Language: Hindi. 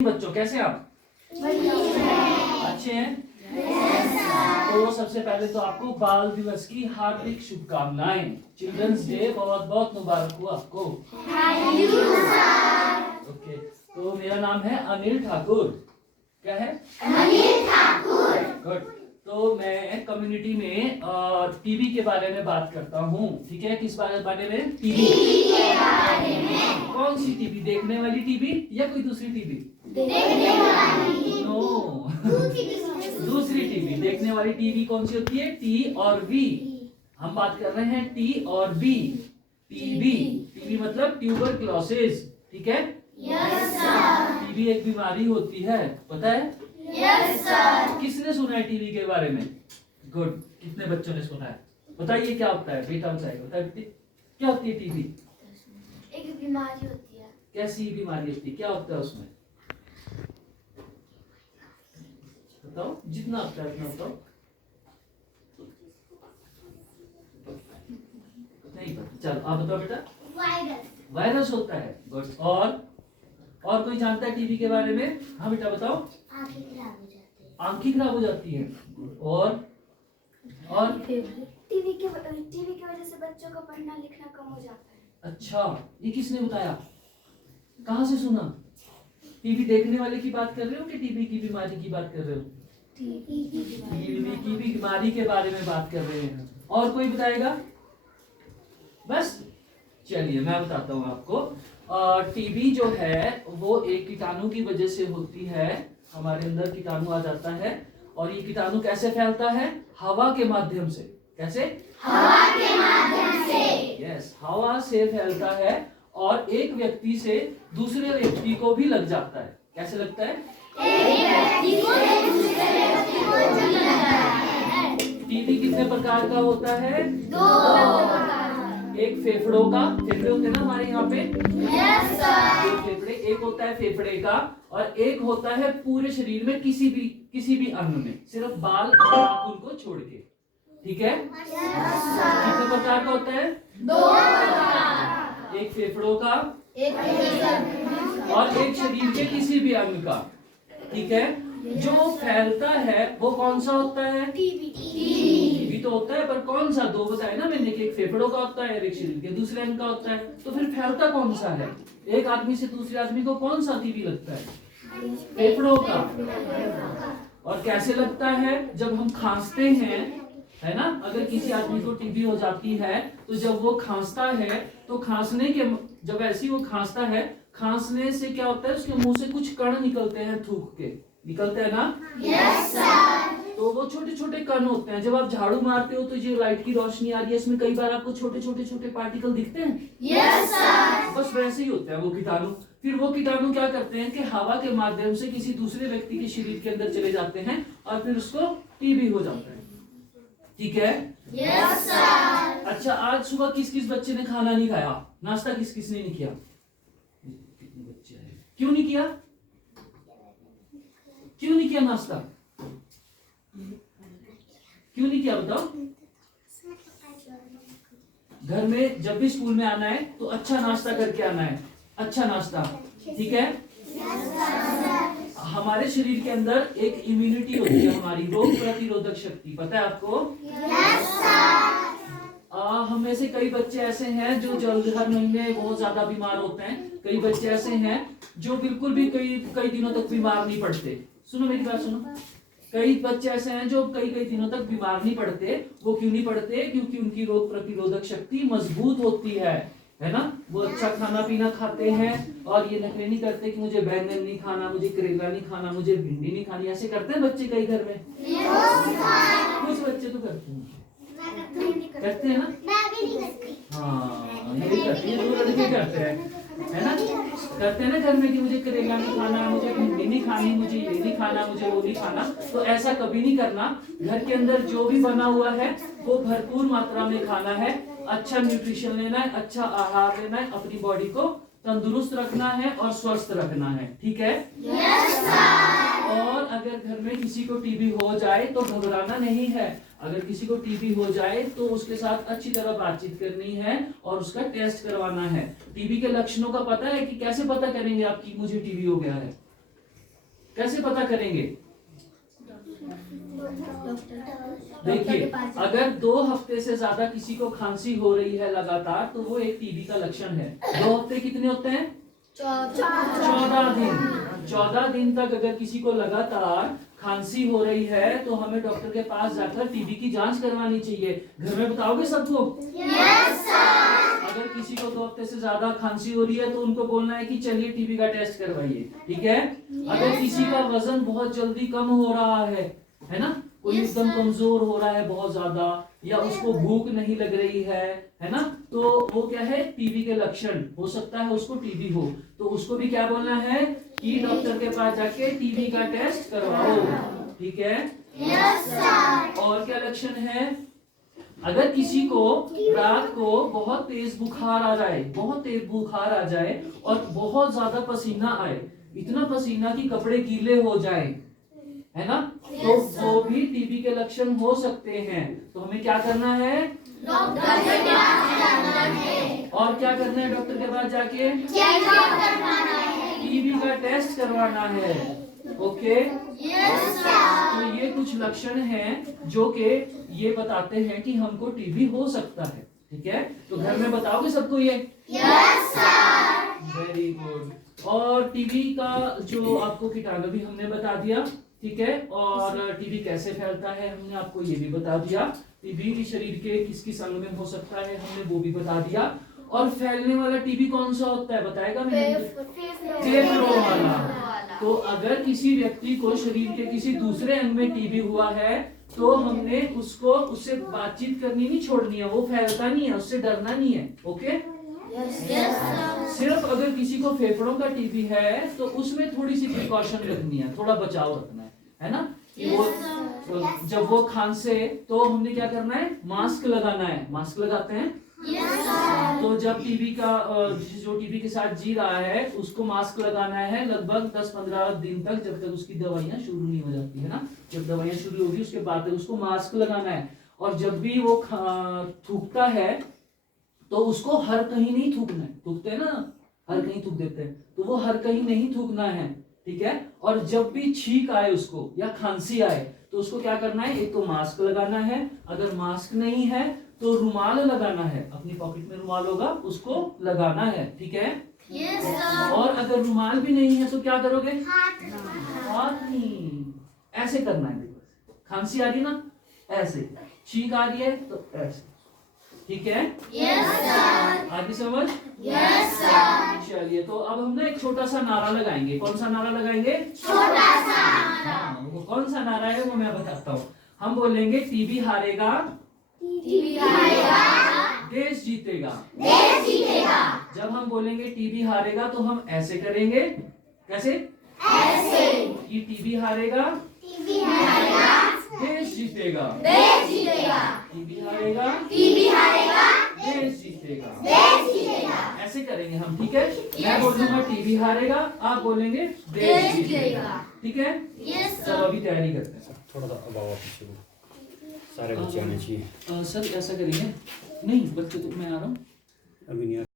बच्चों कैसे आप अच्छे हैं? तो सबसे पहले तो आपको बाल दिवस की हार्दिक शुभकामनाएं। चिल्ड्रंस डे बहुत बहुत मुबारक हो आपको। ओके, तो मेरा नाम है अनिल ठाकुर। क्या है? अनिल ठाकुर। गुड। तो मैं कम्युनिटी में टीवी के बारे में बात करता हूँ। ठीक है, किस बारे में? टीवी के बारे में। कौन सी टीवी? देखने वाली टीवी या कोई दूसरी टीवी? देखने वाली। नो, दूसरी टीवी। देखने वाली टीवी कौन सी होती है? टी और वी। हम बात कर रहे हैं टी और बी। टीबी। टीबी मतलब ट्यूबरक्लोसिस। ठीक है? Yes sir. टीबी एक बीमारी होती है, पता है? Yes sir. किसने सुना है टीबी के बारे में? गुड। कितने बच्चों ने सुना है? बताइए क्या होता है? बेटा बताइए। बताइए क्या होती है टीबी? एक बीमारी होती है। कैसी बीमारी होती है? क्या होता है उसमें? बताओ, जितना आता है उतना बताओ। नहीं पता, चलो आप बताओ बेटा। वायरस होता है। गुड। और कोई जानता है टीबी के बारे में? हाँ बेटा बताओ। आंखें खराब हो जाती है। आंखें खराब हो जाती है। और टीवी की वजह से बच्चों का पढ़ना लिखना कम हो जाता है। अच्छा, ये किसने बताया? कहाँ से सुना? टीवी देखने वाले की बात कर रहे हो कि टीबी की बीमारी की बात कर रहे हो? टीबी की बीमारी के बारे में बात कर रहे हैं। और कोई बताएगा? बस चलिए मैं बताता हूँ आपको। टीबी जो है वो एक कीटाणु की वजह से होती है। हमारे अंदर कीटाणु आ जाता है और ये कीटाणु कैसे फैलता है? हवा के माध्यम से। कैसे? हवा के माध्यम से। यस, हवा से फैलता है और एक व्यक्ति से दूसरे व्यक्ति को भी लग जाता है। कैसे लगता है? एक व्यक्ति को दूसरे व्यक्ति को लग जाता है। टीबी कितने प्रकार का होता है? दो। एक फेफड़ों का, फेफड़े होते हैं ना हमारे यहाँ पे? Yes sir. फेफड़े, एक होता है फेफड़े का और एक होता है पूरे शरीर में किसी भी अंग में, सिर्फ बाल और नाखून को छोड़ के। ठीक है? Yes sir. कितने प्रकार का होता है? दो। एक फेफड़ों का, एक और एक शरीर के किसी भी अंग का। ठीक है? जो फैलता है वो कौन सा होता है? टीबी तो होता है, पर कौन सा? दो बताए ना मैंने कि एक फेफड़ों का होता है और एक शरीर के दूसरे अंग का होता है। तो फिर फैलता कौन सा है? एक आदमी से दूसरे आदमी को कौन सा टीबी लगता है? फेफड़ों का। और कैसे लगता है? जब हम खांसते हैं, है ना? अगर किसी आदमी को टीबी हो जाती है तो जब वो खांसता है तो खांसने के जब ऐसी वो खांसता है, खांसने से क्या होता है? उसके मुंह से कुछ कण निकलते हैं, थूक के निकलते हैं ना? Yes sir. तो वो छोटे छोटे कण होते हैं। जब आप झाड़ू मारते हो तो ये लाइट की रोशनी आ रही है, इसमें कई बार आपको छोटे छोटे पार्टिकल दिखते हैं। Yes sir. बस वैसे ही होता है वो कीटाणु। फिर वो कीटाणु क्या करते हैं कि हवा के माध्यम से किसी दूसरे व्यक्ति के शरीर के अंदर चले जाते हैं और फिर उसको टीबी हो जाता है। ठीक है? Yes sir. अच्छा, आज सुबह किस किस बच्चे ने खाना नहीं खाया? नाश्ता किस किस ने नहीं किया? कितने बच्चे हैं? क्यों नहीं किया? क्यों नहीं किया नाश्ता? क्यों नहीं किया बताओ? घर में जब भी स्कूल में आना है तो अच्छा नाश्ता करके आना है। अच्छा नाश्ता। ठीक है? हमारे शरीर के अंदर एक इम्यूनिटी होती है, हमारी रोग प्रतिरोधक शक्ति। पता है आपको? हम में से कई बच्चे ऐसे हैं जो जल्द हर महीने बहुत ज्यादा बीमार होते हैं। कई बच्चे ऐसे हैं जो बिल्कुल भी कई दिनों तक बीमार नहीं पड़ते। सुनो मेरी बात सुनो। कई बच्चे ऐसे हैं जो कई दिनों तक बीमार नहीं पड़ते। वो क्यों नहीं पड़ते? क्योंकि उनकी रोग प्रतिरोधक शक्ति मजबूत होती है ना? वो अच्छा खाना पीना खाते हैं और ये नखरे नहीं करते कि मुझे बैंगन नहीं खाना, मुझे करेला नहीं खाना, मुझे भिंडी नहीं खानी। ऐसे करते हैं बच्चे कई घर में। कुछ बच्चे तो करते हैं। करते हैं ना? हाँ, यही करते हैं, वो लड़के करते हैं, है ना? करते हैं ना घर में कि मुझे करेला नहीं खाना, मुझे भिंडी नहीं खानी, मुझे ये नहीं खाना, मुझे वो नहीं खाना। तो ऐसा कभी नहीं करना। घर के अंदर जो भी बना हुआ है वो भरपूर मात्रा में खाना है। अच्छा न्यूट्रिशन लेना है, अच्छा आहार लेना है, अपनी बॉडी को तंदुरुस्त रखना है और स्वस्थ रखना है। ठीक है? Yes sir. और अगर घर में किसी को टीबी हो जाए तो घबराना नहीं है। अगर किसी को टीबी हो जाए तो उसके साथ अच्छी तरह बातचीत करनी है और उसका टेस्ट करवाना है। टीबी के लक्षणों का पता है कि कैसे पता करेंगे आप कि मुझे टीबी हो गया है? कैसे पता करेंगे? देखिए, अगर 2 हफ्ते से ज्यादा किसी को खांसी हो रही है लगातार, तो वो एक टीबी का लक्षण है। 2 हफ्ते कितने होते हैं? 14 दिन। 14 दिन तक अगर किसी को लगातार खांसी हो रही है तो हमें डॉक्टर के पास जाकर टीबी की जांच करवानी चाहिए। घर में बताओगे सबको? Yes sir. अगर किसी को 2 हफ्ते से ज्यादा खांसी हो रही है तो उनको बोलना है कि चलिए टीबी का टेस्ट करवाइए, ठीक है? अगर किसी का वजन बहुत जल्दी कम हो रहा है ना, कोई एकदम कमजोर हो रहा है बहुत ज्यादा, या उसको भूख नहीं लग रही है ना, तो वो क्या है? टीबी के लक्षण हो सकता है उसको टीबी हो, तो उसको भी क्या बोलना है कि डॉक्टर के पास जाके टीबी का टेस्ट करवाओ, ठीक है? Yes sir. और क्या लक्षण है? अगर किसी को रात को बहुत तेज बुखार आ जाए, बहुत तेज बुखार आ जाए और बहुत ज्यादा पसीना आए, इतना पसीना कि कपड़े गीले हो जाए, है ना, तो वो भी टीबी के लक्षण हो सकते हैं। तो हमें क्या करना है? डॉक्टर के पास जाना है। और क्या करना है? डॉक्टर के पास जाके चेकअप करवाना है, टीबी का टेस्ट करवाना है। Okay, yes sir. तो ये कुछ लक्षण हैं जो कि ये बताते हैं कि हमको टीबी हो सकता है, ठीक है? तो घर में बताओगे सबको ये? Yes sir. Very good. और टीबी का जो आपको कीटाणु भी हमने बता दिया, ठीक है? और टीबी कैसे फैलता है हमने आपको ये भी बता दिया। टीबी शरीर के किस किस अंग में हो सकता है हमने वो भी बता दिया। और फैलने वाला टीबी कौन सा होता है बताएगा? फेफड़ों वाला। तो अगर किसी व्यक्ति को शरीर के किसी दूसरे अंग में टीबी हुआ है तो हमने उससे बातचीत करनी नहीं छोड़नी है, वो फैलता नहीं है, उससे डरना नहीं है। ओके, सिर्फ अगर किसी को फेफड़ों का टीबी है तो उसमें थोड़ी सी प्रिकॉशन रखनी है, थोड़ा बचाव रखना है ना? कि वो जब वो खांसे तो हमने क्या करना है? मास्क लगाना है। मास्क लगाते हैं? तो जब टीबी का जो टीबी के साथ जी रहा है उसको मास्क लगाना है लगभग 10-15 दिन तक, जब तक उसकी दवाइयां शुरू नहीं हो जाती है ना। जब दवाइयां शुरू होगी उसके बाद तक उसको मास्क लगाना है। और जब भी वो थूकता है तो उसको हर कहीं नहीं थूकना है। थूकते हैं ना, हर कहीं थूक देते हैं, तो वो हर कहीं नहीं थूकना है, ठीक है? और जब भी छींक आए उसको या खांसी आए तो उसको क्या करना है? एक तो मास्क लगाना है, अगर मास्क नहीं है तो रुमाल लगाना है, अपनी पॉकेट में रुमाल होगा उसको लगाना है, ठीक है? Yes sir. और अगर रुमाल भी नहीं है तो क्या करोगे? हाथ नहीं, ऐसे करना है। खांसी आ रही ना, ऐसे, छींक आ रही है तो ऐसे, ठीक है? Yes sir. आगे समझ? Yes sir. चलिए, तो अब हम ना एक छोटा सा नारा लगाएंगे। कौन सा नारा लगाएंगे? छोटा सा। हाँ, वो कौन सा नारा है वो मैं बताता हूँ। हम बोलेंगे टीबी हारेगा, टीबी हारेगा, देश जीतेगा, देश जीतेगा। जब हम बोलेंगे टीबी हारेगा तो हम ऐसे करेंगे, कैसे? ऐसे। कि टीबी हारेगा, टीबी हारेगा, देश जीतेगा, देश जीतेगा। टीबी हारेगा, टीबी हारेगा, देश जीतेगा, देश जीतेगा। ऐसे करेंगे हम, ठीक है? मैं बोलूंगा टीबी हारेगा, आप बोलेंगे देश जीतेगा, ठीक है? Yes sir. अभी तैयारी करते हैं। थोड़ा सा अभाव पीछे सारे बच्चे आने चाहिए। सर ऐसा करेंगे, नहीं बच्चे तो मैं आ रहा हूँ अभी नहीं।